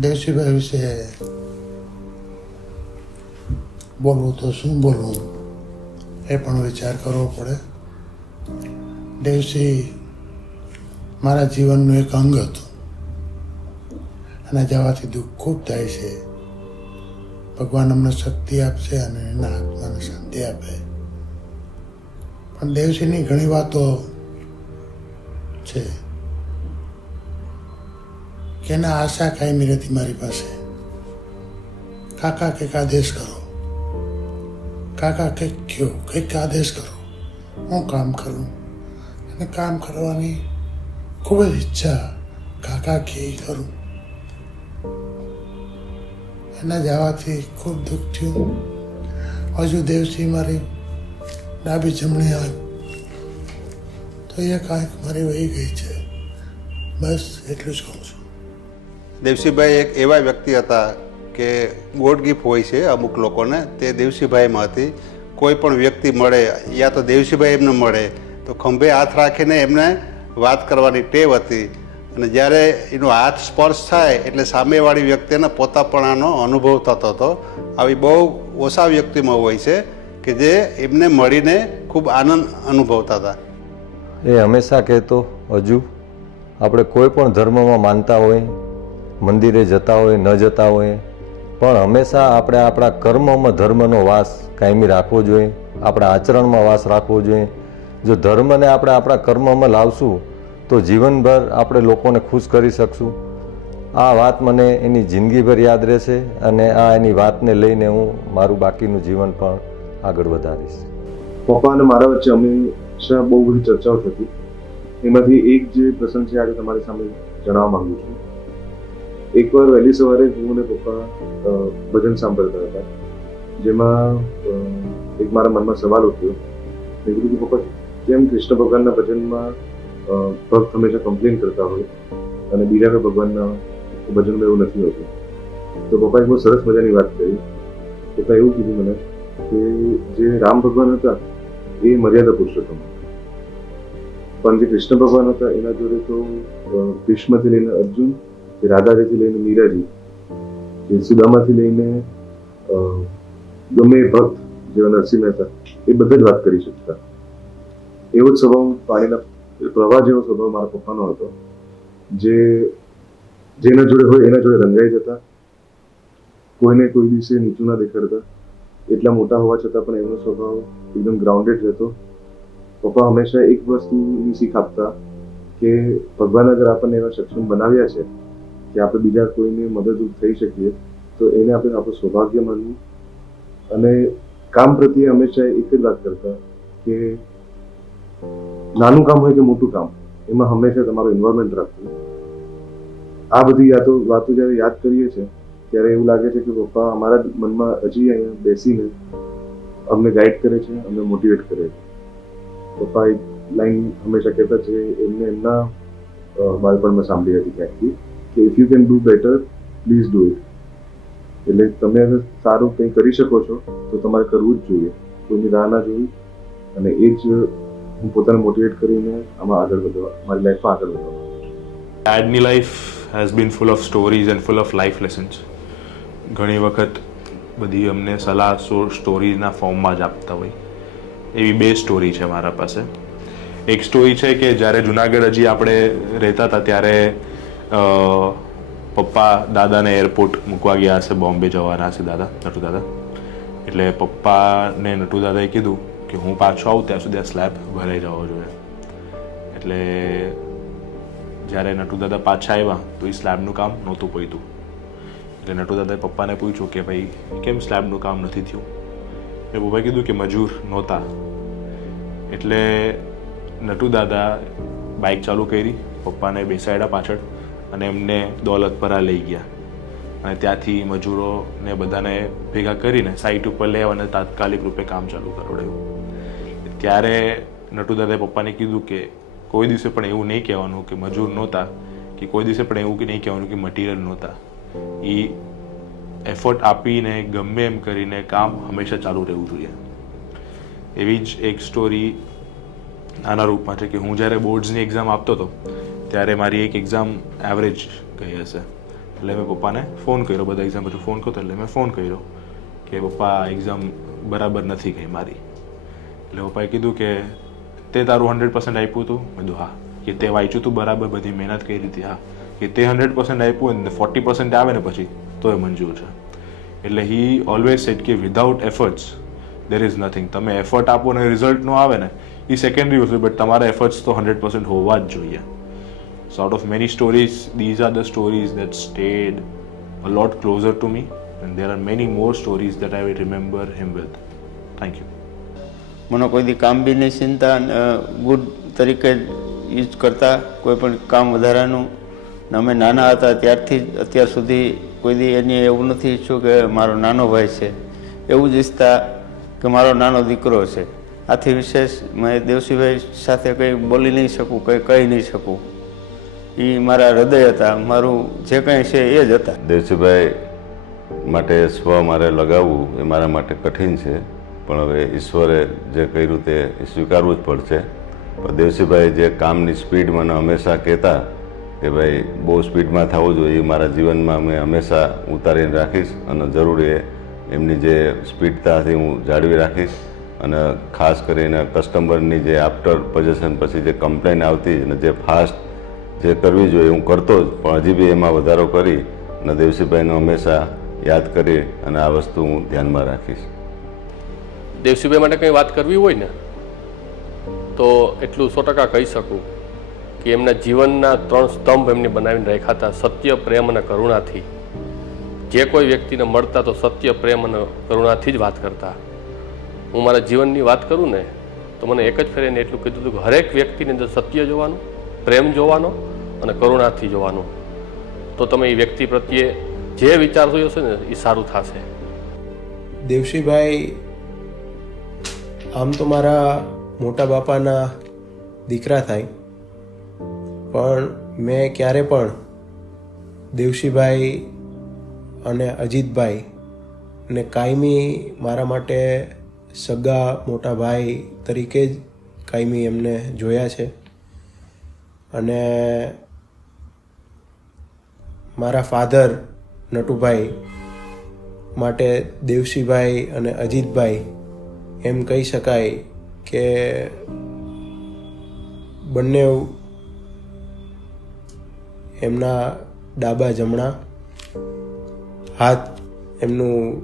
દેવસીભાઈ વિશે બોલવું તો શું બોલવું? એ પણ વિચાર કરવો પડે. દેવસી મારા જીવનનું એક અંગ હતું. અને જવાથી દુઃખ ખૂબ થાય છે. ભગવાન અમને શક્તિ આપશે અને એના આત્માને શાંતિ આપે. પણ દેવસીની ઘણી વાતો છે. એના આશા કાયમી રહેતી મારી પાસે. કાકા કંઈક આદેશ કરો. કાકા કંઈક કહો, કંઈક આદેશ કરો. હું કામ કરું. અને કામ કરવાની ખૂબ જ ઈચ્છા કાકા કે કરું. એના જવાથી ખૂબ દુઃખ થયું. હજુ દેવસિંહ મારી ડાબી જમણી આંખ તો એક આંખ મારી વહી ગઈ છે. બસ એટલું જ કહું. દેવસીભાઈ એક એવા વ્યક્તિ હતા કે ગોડ ગિફ્ટ હોય છે અમુક લોકોને, તે દેવસીભાઈમાં હતી. કોઈ પણ વ્યક્તિ મળે યા તો દેવસીભાઈ એમને મળે, તો ખંભે હાથ રાખીને એમને વાત કરવાની ટેવ હતી. અને જ્યારે એનો હાથ સ્પર્શ થાય એટલે સામેવાળી વ્યક્તિને પોતાપણાનો અનુભવ થતો હતો. આવી બહુ ઓછા વ્યક્તિમાં હોય છે કે જે એમને મળીને ખૂબ આનંદ અનુભવતા હતા. એ હંમેશા કહેતો, હજુ આપણે કોઈ પણ ધર્મમાં માનતા હોય મંદિરે જતા હોય, ન જતા હોય. પણ હંમેશા આપણે આપણા કર્મમાં ધર્મનો વાસ કાયમી રાખવો જોઈએ. આપણા આચરણમાં વાસ રાખવો જોઈએ. જો ધર્મને આપણે આપણા કર્મમાં લાવશું, તો જીવનભર આપણે લોકોને ખુશ કરી શકશું. આ વાત મને એની જિંદગીભર યાદ રહેશે અને આ એની વાતને લઈને હું મારું બાકીનું જીવન પણ આગળ વધારીશ. પપ્પા અને મારા વચ્ચે હંમેશા બહુ બધી ચર્ચાઓ થતી. એમાંથી એક જે પ્રસંગ છે આજે તમારી સામે જણાવવા માંગુ છું. એકવાર વહેલી સવારે હું અને પપ્પા ભજન સાંભળતા હતા. જેમાં એક મારા મનમાં સવાલ ઉઠ્યો. મેં કીધું કે, પપ્પા કેમ કૃષ્ણ ભગવાનના ભજનમાં ભક્ત હંમેશા કમ્પ્લેન કરતા હોય અને બીજા કોઈ ભગવાનના ભજનમાં એવું નથી હોતું. તો પપ્પાએ બહુ સરસ મજાની વાત કરી. પપ્પા એવું કીધું મને કે, જે રામ ભગવાન હતા, એ મર્યાદા પુરુષોત્તમ. પણ જે કૃષ્ણ ભગવાન હતા, એના જોડે તો ભીષ્મથી લઈને અર્જુન કે રાધાજીથી લઈને મીરાજી કે સુદામાથી લઈને ગમે ભક્ત જેવા નરસિંહ મહેતા, એ બધા જ વાત કરી શકતા. એવો જ સ્વભાવ પાણીના પ્રવાહ જેવો સ્વભાવ મારા પપ્પાનો હતો, જે જેના જોડે હોય એના જોડે રંગાઈ જતા, કોઈને કોઈ દિવસે નીચું ના દેખાડતા, એટલા મોટા હોવા છતાં પણ એમનો સ્વભાવ એકદમ ગ્રાઉન્ડેડ રહેતો. પપ્પા હંમેશા એક વસ્તુની શીખ આપતા કે ભગવાન અગર આપણને એવા સક્ષમ બનાવ્યા છે કે આપણે બીજા કોઈને મદદરૂપ થઈ શકીએ, તો એને આપણે આપણું સૌભાગ્ય માનવું. અને કામ પ્રત્યે હંમેશા એક જ વાત કરતા કે નાનું કામ હોય કે મોટું કામ, એમાં હંમેશા તમારું ઇન્વોલ્વમેન્ટ રાખવું. આ બધી યાદો, વાતો જ્યારે યાદ કરીએ છીએ, ત્યારે એવું લાગે છે કે પપ્પા અમારા મનમાં હજી અહીંયા બેસીને અમને ગાઈડ કરે છે, અમને મોટિવેટ કરે છે. પપ્પા એક લાઈન હંમેશા કહેતા છે, એમને એમના બાળપણમાં સાંભળી હતી ક્યાંકથી? કે if you can do better please do it એટલે તમે સારું કંઈ કરી શકો છો, તો તમારે કરવું જ જોઈએ. કોઈની રાહ ના જોવી. અને એ જ હું પોતાને મોટિવેટ કરીને આમાં આગળ વધવા, મારી લાઈફમાં આગળ વધવા. ડેડની life has been full of stories and full of life lessons ઘણી વખત બધી અમને સલાહ સ્ટોરીના ફોર્મમાં જ આપતા હોય. એવી બે સ્ટોરી છે મારા પાસે. એક સ્ટોરી છે કે જ્યારે જુનાગઢ હજી આપણે રહેતા હતા, ત્યારે પપ્પા દાદાને એરપોર્ટ મૂકવા ગયા હશે, બોમ્બે જવાના હશે દાદા, નટુ દાદા. એટલે પપ્પાને નટુ દાદાએ કીધું કે હું પાછો આવું, ત્યાં સુધી આ સ્લેબ ભરાઈ જવો જોઈએ. એટલે જ્યારે નટુ દાદા પાછા આવ્યા, તો એ સ્લેબનું કામ નહોતું પહોંચ્યું એટલે નટુ દાદાએ પપ્પાને પૂછ્યું કે ભાઈ, કેમ સ્લેબનું કામ નથી થયું? એટલે પપ્પાએ કીધું કે મજૂર નહોતા. એટલે નટુ દાદા બાઇક ચાલુ કરી, પપ્પાને બેસાડ્યા પાછળ. અને એમને દોલતપરા લઈ ગયા. અને ત્યાંથી મજૂરોને બધાને ભેગા કરીને સાઈટ ઉપર લઈ અને તાત્કાલિક રૂપે કામ ચાલુ કરાવડાયું ત્યારે નટુદાદાએ પપ્પાને કીધું કે કોઈ દિવસે પણ એવું નહીં કહેવાનું કે મજૂર નહોતા, કે કોઈ દિવસે પણ એવું નહીં કહેવાનું કે મટીરિયલ નહોતા. એ એફર્ટ આપીને, ગમે એમ કરીને કામ હંમેશા ચાલુ રહેવું જોઈએ. એવી જ એક સ્ટોરી નાના રૂપમાં છે કે હું જ્યારે બોર્ડ્સની એક્ઝામ આપતો હતો ત્યારે મારી એક એક્ઝામ એવરેજ ગઈ હશે. એટલે મેં પપ્પાને ફોન કર્યો, બધા એક્ઝામ પછી ફોન કર્યો એટલે મેં ફોન કર્યો કે પપ્પા એક્ઝામ બરાબર નથી ગઈ મારી. એટલે પપ્પાએ કીધું કે તે તારું હંડ્રેડ પર્સન્ટ આપ્યું હતું મેં કીધું, હા. કે તે વાંચ્યું હતું બરાબર, બધી મહેનત કરી હતી, હા. કે તે હંડ્રેડ પર્સન્ટ આપ્યું ને ફોર્ટી પર્સન્ટ આવે ને પછી તો એ મંજૂર છે. એટલે હી ઓલવેઝ સેટ કે without efforts there is nothing તમે એફર્ટ આપો ને રિઝલ્ટ નો આવે ને, એ સેકન્ડરી વસ્તુ બટ તમારા એફર્ટ્સ તો હંડ્રેડ પર્સન્ટ હોવા જ જોઈએ. So out of many stories these are the stories that stayed a lot closer to me and there are many more stories that I will remember him with. Thank you મને કોઈ દી કામ બી નહીં ચિંતા good તરીકે use કરતા, કોઈ પણ કામ વધારાનું. ને અમે નાના હતા, ત્યારથી અત્યાર સુધી કોઈ દી એની એવું નથી ઈચ્છું કે મારો નાનો ભાઈ છે. એવું જ ઈચ્છતા કે મારો નાનો દીકરો છે. આથી વિશેષ મેં દેવસીભાઈ સાથે કંઈ બોલી નહીં શકું, કંઈ કહી નહીં શકું. એ મારા હૃદય હતા, મારું જે કંઈ છે એ જ હતા. દેવસીભાઈ માટે સ્વ મારે લગાવવું એ મારા માટે કઠિન છે, પણ હવે ઈશ્વરે જે કર્યું તે સ્વીકારવું જ પડશે. પણ દેવસીભાઈ જે કામની સ્પીડ મને હંમેશા કહેતા કે ભાઈ, બહુ સ્પીડમાં થવું જોઈએ, એ મારા જીવનમાં મેં હંમેશા ઉતારીને રાખીશ અને જરૂર એ એમની જે સ્પીડતાથી હું જાળવી રાખીશ. અને ખાસ કરીને કસ્ટમરની જે આફ્ટર પોઝિશન પછી જે કમ્પ્લેન આવતી અને જે ફાસ્ટ જે કરવી જોઈએ, હું કરતો જ, પણ હજી બી એમાં વધારો કરી અને દેવસીભાઈનો હંમેશા યાદ કરી અને આ વસ્તુ હું ધ્યાનમાં રાખીશ. દેવસીભાઈ માટે કંઈ વાત કરવી હોય ને, તો એટલું સો ટકા કહી શકું કે એમના જીવનના ત્રણ સ્તંભ એમને બનાવીને રાખ્યા સત્ય, પ્રેમ અને કરુણાથી. જે કોઈ વ્યક્તિને મળતા તો સત્ય, પ્રેમ અને કરુણાથી જ વાત કરતા. હું મારા જીવનની વાત કરું ને, તો મને એક જ ફેરે એટલું કીધું હતું કે હરેક વ્યક્તિની અંદર સત્ય જોવાનું, પ્રેમ જોવાનો અને કરુણાથી જોવાનું. તો તમે એ વ્યક્તિ પ્રત્યે જે વિચાર થયો છે ને, એ સારું થશે. દેવશીભાઈ, આમ તો મારા મોટા બાપાના દીકરા થાય. પણ મેં ક્યારે પણ દેવશીભાઈ અને અજીતભાઈ ને કાયમી મારા માટે સગા મોટા ભાઈ તરીકે જ કાયમી એમને જોયા છે. અને મારા ફાધર નટુભાઈ માટે દેવસીભાઈ અને અજીતભાઈ એમ કહી શકાય કે બંને એમના ડાબા જમણા હાથ એમનું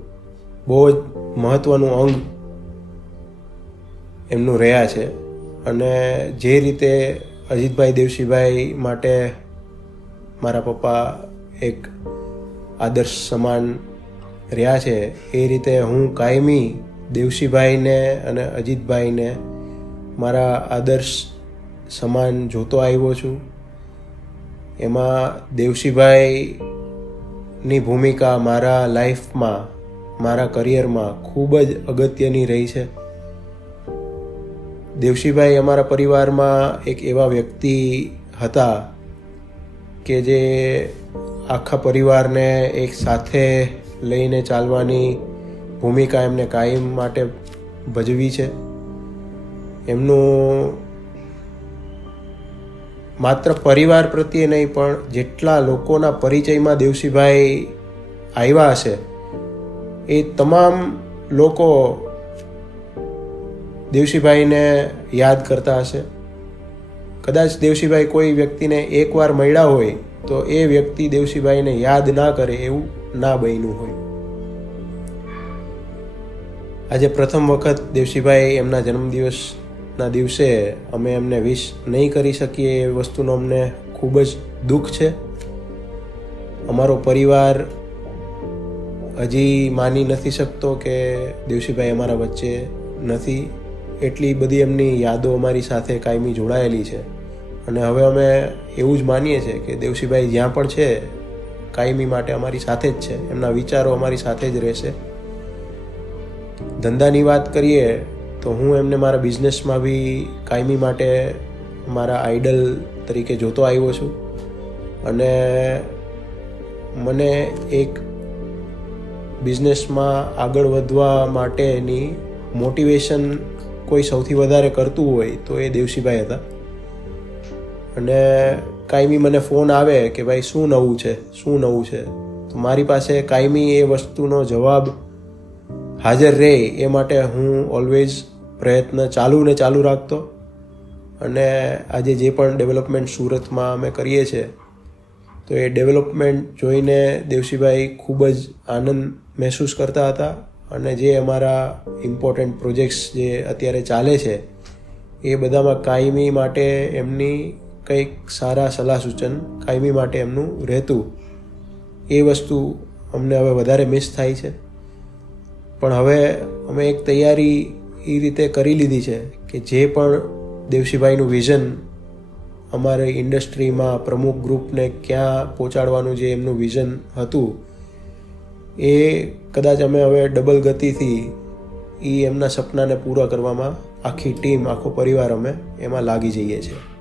બહુ જ મહત્ત્વનું અંગ એમનું રહ્યા છે. અને જે રીતે અજીતભાઈ, દેવસીભાઈ માટે મારા પપ્પા એક આદર્શ સમાન રહ્યા છે. એ રીતે હું કાયમી દેવશીભાઈને અને અજીતભાઈને મારા આદર્શ સમાન જોતો આવ્યો છું. એમાં દેવશીભાઈની ભૂમિકા મારા લાઈફમાં, મારા કરિયરમાં ખૂબ જ અગત્યની રહી છે. દેવશીભાઈ અમારા પરિવારમાં એક એવા વ્યક્તિ હતા કે જે આખા પરિવારને એક સાથે લઈને ચાલવાની ભૂમિકા એમને કાયમ માટે ભજવી છે. એમનું માત્ર પરિવાર પ્રત્યે નહીં, પણ જેટલા લોકોના પરિચયમાં દેવસીભાઈ આવ્યા હશે, એ તમામ લોકો દેવસીભાઈને યાદ કરતા હશે. કદાચ દેવસીભાઈ કોઈ વ્યક્તિને એકવાર મળ્યા હોય તો એ વ્યક્તિ દેવસીભાઈને યાદ ના કરે એવું ના બન્યું હોય. આજે પ્રથમ વખત દેવસીભાઈ એમના જન્મદિવસના દિવસે અમે એમને વિશ નહીં કરી શકીએ એ વસ્તુનો અમને ખૂબ જ દુઃખ છે. અમારો પરિવાર હજી માની નથી શકતો કે દેવસીભાઈ અમારા વચ્ચે નથી. એટલી બધી એમની યાદો અમારી સાથે કાયમી જોડાયેલી છે. અને હવે અમે એવું જ માનીએ છીએ કે દેવસીભાઈ જ્યાં પણ છે, કાયમી માટે અમારી સાથે જ છે. એમના વિચારો અમારી સાથે જ રહેશે. ધંધાની વાત કરીએ તો હું એમને મારા બિઝનેસમાં બી કાયમી માટે મારા આઈડલ તરીકે જોતો આવ્યો છું. અને મને એક બિઝનેસમાં આગળ વધવા માટેની મોટિવેશન કોઈ સૌથી વધારે કરતું હોય તો એ દેવસીભાઈ હતા. અને કાયમી મને ફોન આવે કે ભાઈ શું નવું છે? શું નવું છે? તો મારી પાસે કાયમી એ વસ્તુનો જવાબ હાજર રહે એ માટે હું ઓલવેઝ પ્રયત્ન ચાલુ ને ચાલુ રાખતો. અને આજે જે પણ ડેવલપમેન્ટ સુરતમાં અમે કરીએ છીએ તો એ ડેવલપમેન્ટ જોઈને દેવસીભાઈ ખૂબ જ આનંદ મહેસૂસ કરતા હતા. અને જે અમારા ઇમ્પોર્ટન્ટ પ્રોજેક્ટ્સ જે અત્યારે ચાલે છે, એ બધામાં કાયમી માટે એમની કંઈક સારા સલાહ સૂચન કાયમી માટે એમનું રહેતું. એ વસ્તુ અમને હવે વધારે મિસ થાય છે. પણ હવે અમે એક તૈયારી એ રીતે કરી લીધી છે કે જે પણ દેવસીભાઈનું વિઝન અમારી ઇન્ડસ્ટ્રીમાં પ્રમુખ ગ્રુપને ક્યાં પહોંચાડવાનું જે એમનું વિઝન હતું, એ કદાચ અમે હવે ડબલ ગતિથી એ એમના સપનાને પૂરા કરવામાં આખી ટીમ આખો પરિવાર અમે એમાં લાગી જઈએ છીએ.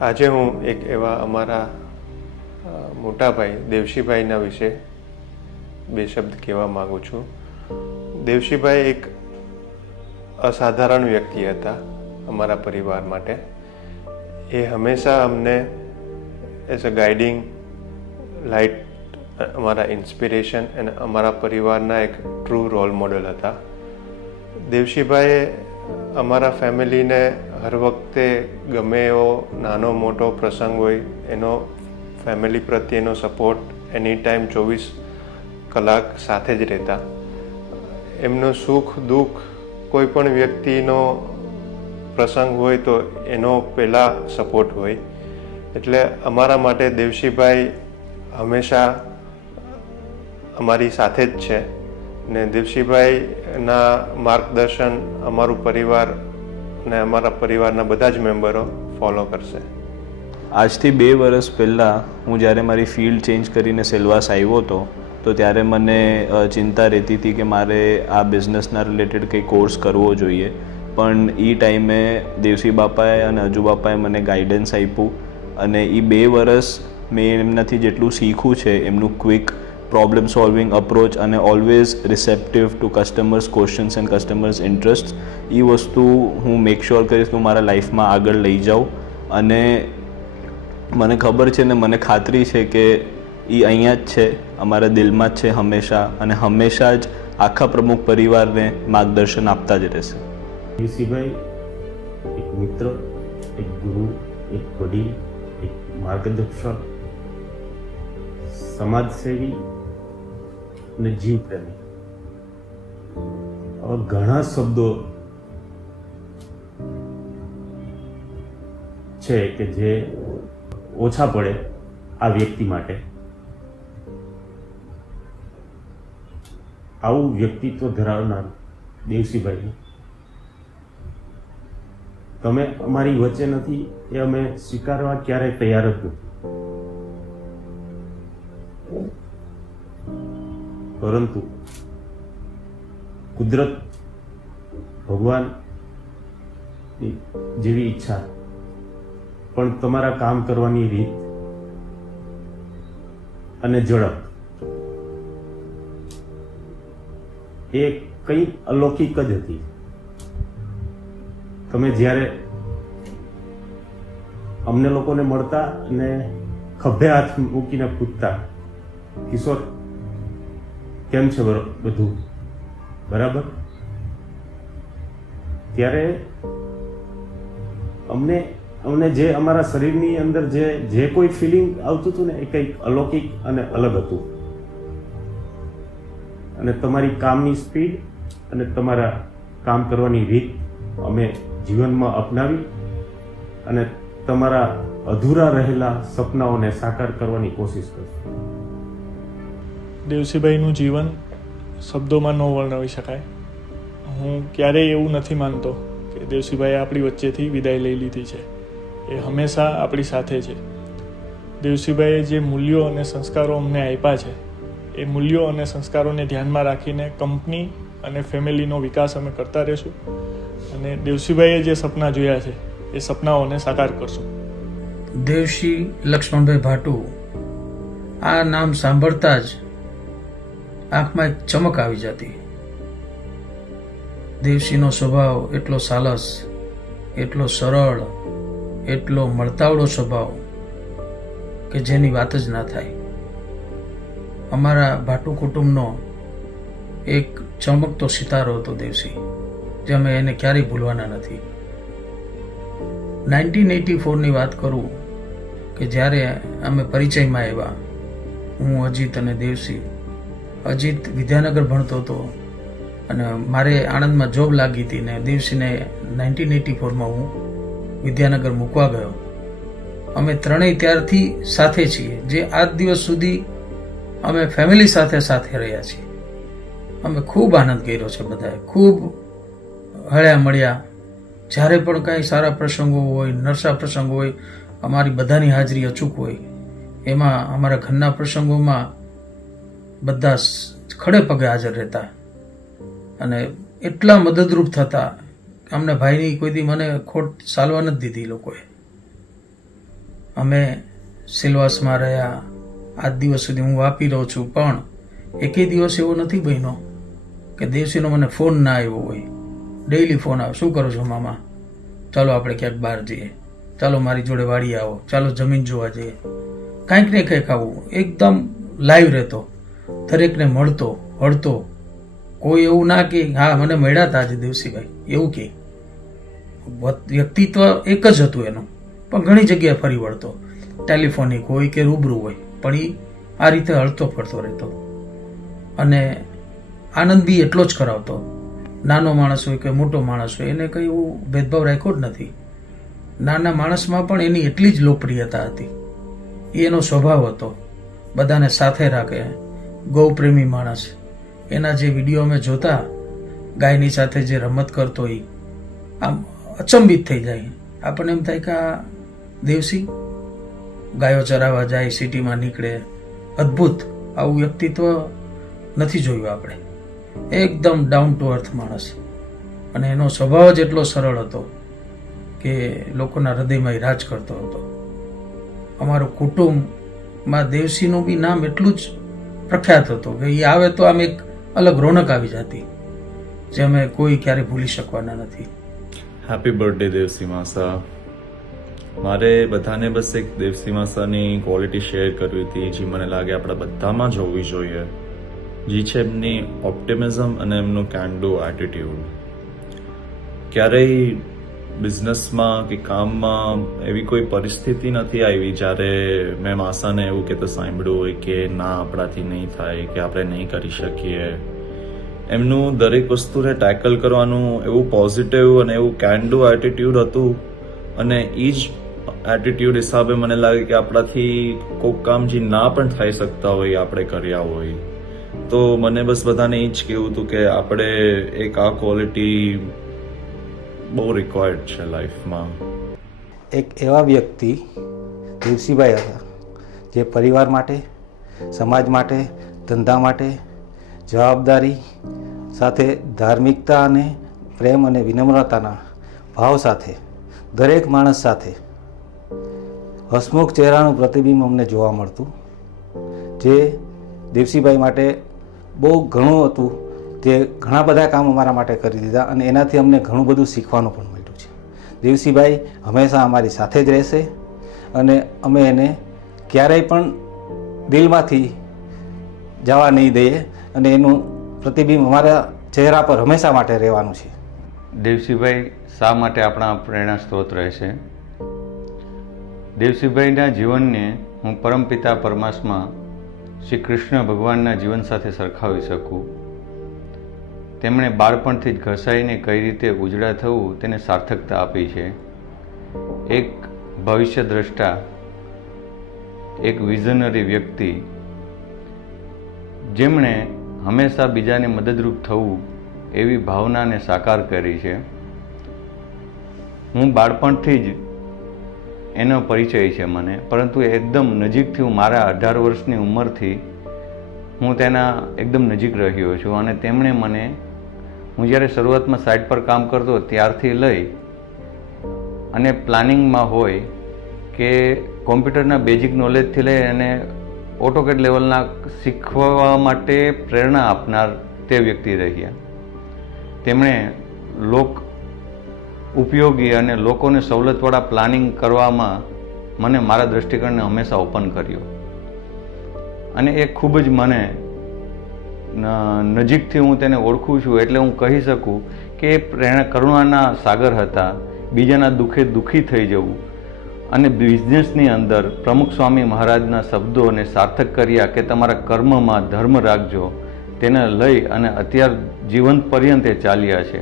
આજે હું એક એવા અમારા મોટાભાઈ, દેવશીભાઈના વિશે બે શબ્દ કહેવા માગું છું. દેવશીભાઈ એક અસાધારણ વ્યક્તિ હતા અમારા પરિવાર માટે. એ હંમેશા અમને એઝ અ ગાઈડિંગ લાઇટ અમારા ઇન્સ્પિરેશન અને અમારા પરિવારના એક ટ્રુ રોલ મોડલ હતા. દેવશીભાઈએ અમારા ફેમિલીને હર વખતે ગમે એવો નાનો મોટો પ્રસંગ હોય, એનો ફેમિલી પ્રત્યેનો સપોર્ટ એની ટાઈમ ચોવીસ કલાક સાથે જ રહેતા. એમનું સુખ, દુઃખ કોઈ પણ વ્યક્તિનો પ્રસંગ હોય તો એનો પહેલાં સપોર્ટ હોય. એટલે અમારા માટે દેવશીભાઈ હંમેશા અમારી સાથે જ છે. ને દેવશીભાઈના માર્ગદર્શન, અમારું પરિવાર ને અમારા પરિવારના બધા જ મેમ્બરો ફોલો કરશે. આજથી બે વર્ષ પહેલાં હું જ્યારે મારી ફિલ્ડ ચેન્જ કરીને સેલવાસ આવ્યો હતો, તો ત્યારે મને ચિંતા રહેતી હતી કે મારે આ બિઝનેસના રિલેટેડ કંઈ કોર્સ કરવો જોઈએ. પણ એ ટાઈમે દેવસી બાપાએ અને અજુ બાપાએ મને ગાઈડન્સ આપ્યું અને એ બે વર્ષ મેં એમનાથી જેટલું શીખ્યું છે, એમનું ક્વિક પ્રોબ્લેમ સોલ્વિંગ અપ્રોચ અને always receptive to customers questions and customers interest એ વસ્તુ હું મેક શ્યોર કરીશ કે હું મારા લાઈફમાં આગળ લઈ જાઉં. અને મને ખબર છે ને મને ખાતરી છે કે એ અહીંયા જ છે, અમારા દિલમાં જ છે હંમેશા અને હંમેશા જ આખા પ્રમુખ પરિવારને માર્ગદર્શન આપતા જ રહેશે. યુસીભાઈ એક મિત્ર, એક ગુરુ, એક વડીલ, એક માર્ગદર્શક, સમાજસેવી અને જીવ પ્રેમી. આવા ઘણા શબ્દો છે કે જે ઓછા પડે આ વ્યક્તિ માટે. આવું વ્યક્તિત્વ ધરાવનાર દેવસીભાઈ તમે અમારી વચ્ચે નથી એ અમે સ્વીકારવા ક્યારેય તૈયાર જ નથી. પરંતુ કુદરત ભગવાન જેવી ઈચ્છા. પણ તમારા કામ કરવાની રીત અને ઝડપ એ કંઈ અલૌકિક જ હતી. તમે જ્યારે અમને લોકોને મળતા અને ખભે હાથ મૂકીને પૂછતા, કિશોર કેમ છે બધું? બરાબર? ત્યારે અમને અમને જે અમારા શરીરની અંદર જે જે કોઈ ફિલિંગ આવતું હતું ને, એ કંઈક અલૌકિક અને અલગ હતું. અને તમારી કામની સ્પીડ અને તમારા કામ કરવાની રીત અમે જીવનમાં અપનાવી અને તમારા અધૂરા રહેલા સપનાઓને સાકાર કરવાની કોશિશ કરશું દેવસીભાઈનું જીવન શબ્દોમાં ન વર્ણવી શકાય. હું ક્યારેય એવું નથી માનતો કે દેવસીભાઈએ આપણી વચ્ચેથી વિદાય લઈ લીધી છે. એ હંમેશા આપણી સાથે છે. દેવસીભાઈએ જે મૂલ્યો અને સંસ્કારો અમને આપ્યા છે, એ મૂલ્યો અને સંસ્કારોને ધ્યાનમાં રાખીને કંપની અને ફેમિલીનો વિકાસ અમે કરતા રહીશું અને દેવસીભાઈએ જે સપના જોયા છે, એ સપનાઓને સાકાર કરશું. દેવશી લક્ષ્મણભાઈ ભાટુ, આ નામ સાંભળતા જ આંખમાં એક ચમક આવી જતી. દેવસીનો સ્વભાવ એટલો સાલસ, એટલો સરળ, એટલો મળતાવડો સ્વભાવ કે જેની વાત જ ના થાય. અમારા ભાટુ કુટુંબનો એક ચમકતો સિતારો હતો દેવસી જે અમે એને ક્યારેય ભૂલવાના નથી. નાઇન્ટીન એટી ફોરની વાત કરું કે જ્યારે અમે પરિચયમાં આવ્યા, હું અજીત અને દેવસી અજીત વિદ્યાનગર ભણતો હતો અને મારે આણંદમાં જોબ લાગી હતી ને દિવસીને નાઇન્ટીન એટી ફોરમાં હું વિદ્યાનગર મૂકવા ગયો. અમે ત્રણેય ત્યારથી સાથે છીએ. જે આજ દિવસ સુધી અમે ફેમિલી સાથે સાથે રહ્યા છીએ. અમે ખૂબ આનંદ કર્યો છે બધાએ. ખૂબ હળ્યા મળ્યા. જ્યારે પણ કાંઈ સારા પ્રસંગો હોય, નરસા પ્રસંગો હોય, અમારી બધાની હાજરી અચૂક હોય, એમાં અમારા ઘરના પ્રસંગોમાં બધા ખડે પગે હાજર રહેતા. અને એટલા મદદરૂપ થતા અમને ભાઈની કોઈ દી મને ખોટ સાલવા નથી દીધી લોકોએ. અમે સિલવાસમાં રહ્યા. આજ દિવસ સુધી હું વાપી રહું છું, પણ એકે દિવસ એવો નથી બન્યો કે દેવસીનો મને ફોન ના આવ્યો હોય. ડેઈલી ફોન આવે. શું કરો છો મામા? ચાલો આપણે ક્યાંક બહાર જઈએ. ચાલો મારી જોડે વાડી આવો. ચાલો જમીન જોવા જઈએ. કાંઈક ને કંઈક આવું. એકદમ લાઈવ રહેતો. દરેકને મળતો, હળતો. કોઈ એવું ના કે, હા, મને મળ્યા હતા આજે દેવસીભાઈ એવું કે. વ્યક્તિત્વ એક જ હતું એનું. પણ ઘણી જગ્યાએ ફરી વળતો. ટેલિફોનિક હોય કે રૂબરૂ હોય, પણ એ આ રીતે હળતો ફરતો રહેતો. અને આનંદ બી એટલો જ કરાવતો. નાનો માણસ હોય કે મોટો માણસ હોય, એને કંઈ એવું ભેદભાવ રાખ્યો જ નથી. નાના માણસમાં પણ એની એટલી જ લોકપ્રિયતા હતી. એનો સ્વભાવ હતો. બધાને સાથે રાખે ગૌપ્રેમી માણસ. એના જે વીડિયો અમે જોતા, ગાયની સાથે જે રમત કરતો એ આમ અચંબિત થઈ જાય. આપણને એમ થાય કે આ દેવસી ગાયો ચરાવવા જાય, સિટીમાં નીકળે. અદ્ભુત. આવું વ્યક્તિત્વ નથી જોયું આપણે. એકદમ ડાઉન ટુ અર્થ માણસ. અને એનો સ્વભાવ જ એટલો સરળ હતો કે લોકોના હૃદયમાં રાજ કરતો હતો. અમારું કુટુંબમાં દેવસીનું બી નામ એટલું જ પ્રખ્યાત હતો કે એ આવે તો આમ એક અલગ રોનક આવી જતી, જે અમે કોઈ ક્યારે ભૂલી શકવાના નથી. હેપી બર્થડે દેવસી માસા મારે બધાને બસ એક દેવસી માસાની ક્વોલિટી શેર કરવી હતી, જે મને લાગે આપણા બધામાં જ હોવી જોઈએ. જે છે એમની ઓપ્ટિમિઝમ અને એમનું કેન્ડો એટીટ્યુડ ક્યારેય બિઝનેસમાં કે કામમાં એવી કોઈ પરિસ્થિતિ નથી આવી જ્યારે મેં માસાને એવું કહેતો સાંભળ્યું હોય કે ના, આપણાથી નહીં થાય, કે આપણે નહીં કરી શકીએ. એમનું દરેક વસ્તુને ટેકલ કરવાનું એવું પોઝિટિવ અને એવું કેન ડુ એટીટ્યુડ હતું. અને એ જ એટીટ્યુડ હિસાબે મને લાગે કે આપણાથી કોઈક કામ જે ના પણ થઈ શકતા હોય આપણે કર્યા હોય. તો મને બસ બધાને એ જ કહેવું હતું કે આપણે એક આ ક્વોલિટી બહુ રિક્વાયર્ડ છે લાઈફમાં એક એવા વ્યક્તિ દેવસીભાઈ હતા, જે પરિવાર માટે, સમાજ માટે, ધંધા માટે જવાબદારી સાથે ધાર્મિકતા અને પ્રેમ અને વિનમ્રતાના ભાવ સાથે, દરેક માણસ સાથે હસમુખ ચહેરાનું પ્રતિબિંબ અમને જોવા મળતું, જે દેવસીભાઈ માટે બહુ ઘણું હતું. તે ઘણા બધા કામ અમારા માટે કરી દીધા અને એનાથી અમને ઘણું બધું શીખવાનું પણ મળ્યું છે. દેવસીભાઈ હંમેશા અમારી સાથે જ રહેશે અને અમે એને ક્યારેય પણ દિલમાંથી જવા નહીં દઈએ અને એનું પ્રતિબિંબ અમારા ચહેરા પર હંમેશા માટે રહેવાનું છે. દેવસીભાઈ શા માટે આપણા પ્રેરણા સ્ત્રોત રહેશે દેવસીભાઈના જીવનને હું પરમપિતા પરમાત્મા શ્રી કૃષ્ણ ભગવાનના જીવન સાથે સરખાવી શકું? તેમણે બાળપણથી જ ઘસાઈને કઈ રીતે ઉજળા થવું તેને સાર્થકતા આપી છે. એક ભવિષ્ય દ્રષ્ટા, એક વિઝનરી વ્યક્તિ, જેમણે હંમેશા બીજાને મદદરૂપ થવું એવી ભાવનાને સાકાર કરી છે. હું બાળપણથી જ એનો પરિચય છે મને, પરંતુ એકદમ નજીકથી હું મારા અઢાર વર્ષની ઉંમરથી હું તેના એકદમ નજીક રહ્યો છું અને તેમણે મને હું જ્યારે શરૂઆતમાં સાઇટ પર કામ કરતો ત્યારથી લઈ અને પ્લાનિંગમાં હોય કે કોમ્પ્યુટરના બેઝિક નોલેજથી લઈ અને ઓટોકેટ લેવલના શીખવા માટે પ્રેરણા આપનાર તે વ્યક્તિ રહ્યા. તેમણે લોક ઉપયોગી અને લોકોને સવલતવાળા પ્લાનિંગ કરવામાં મને મારા દૃષ્ટિકોણને હંમેશા ઓપન કર્યો. અને એ ખૂબ જ મને નજીકથી હું તેને ઓળખું છું એટલે હું કહી શકું કે પ્રેરણા કરુણાના સાગર હતા, બીજાના દુઃખે દુઃખી થઈ જવું અને બિઝનેસની અંદર પ્રમુખ સ્વામી મહારાજના શબ્દોને સાર્થક કર્યા કે તમારા કર્મમાં ધર્મ રાખજો, તેને લઈ અને અત્યાર જીવન પર્યંતે ચાલ્યા છે.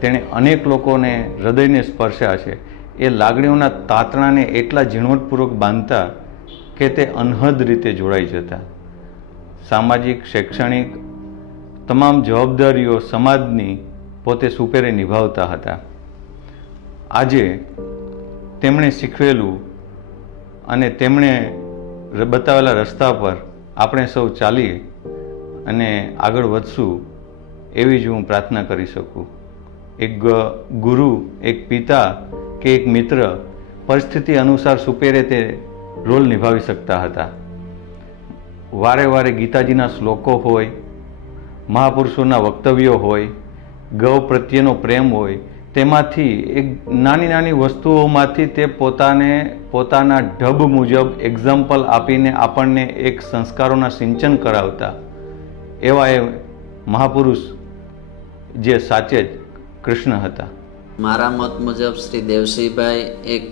તેણે અનેક લોકોને હૃદયને સ્પર્શ્યા છે. એ લાગણીઓના તાતણાને એટલા ઝીણવટપૂર્વક બાંધતા કે તે અનહદ રીતે જોડાઈ જતા. સામાજિક, શૈક્ષણિક તમામ જવાબદારીઓ સમાજની પોતે સુપેરે નિભાવતા હતા. આજે તેમણે શીખવેલું અને તેમણે બતાવેલા રસ્તા પર આપણે સૌ ચાલી અને આગળ વધશું એવી જ હું પ્રાર્થના કરી શકું. એક ગુરુ, એક પિતા કે એક મિત્ર પરિસ્થિતિ અનુસાર સુપેરે તે રોલ નિભાવી શકતા હતા. વારે વારે ગીતાજીના શ્લોકો હોય મહાપુરુષોના વક્તવ્યો હોય, ગૌ પ્રત્યેનો પ્રેમ હોય, તેમાંથી એક નાની નાની વસ્તુઓમાંથી તે પોતાને, પોતાના ઢબ મુજબ એક્ઝામ્પલ આપીને આપણને એક સંસ્કારોના સિંચન કરાવતા. એવા એ મહાપુરુષ જે સાચે જ કૃષ્ણ હતા. મારા મત મુજબ શ્રી દેવસિંહભાઈ એક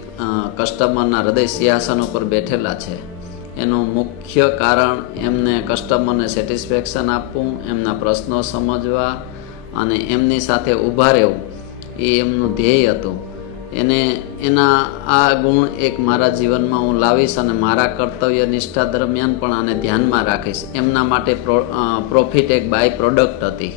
કસ્ટમરના હૃદય સિંહાસન ઉપર બેઠેલા છે. એનું મુખ્ય કારણ એમને કસ્ટમરને સેટિસ્ફેક્શન આપવું, એમના પ્રશ્નો સમજવા અને એમની સાથે ઊભા રહેવું. એ એમનું ધ્યેય હતું. એને, એના આ ગુણ એક મારા જીવનમાં હું લાવીશ અને મારા કર્તવ્ય નિષ્ઠા દરમિયાન પણ આને ધ્યાનમાં રાખીશ. એમના માટે પ્રોફિટ એક બાય પ્રોડક્ટ હતી.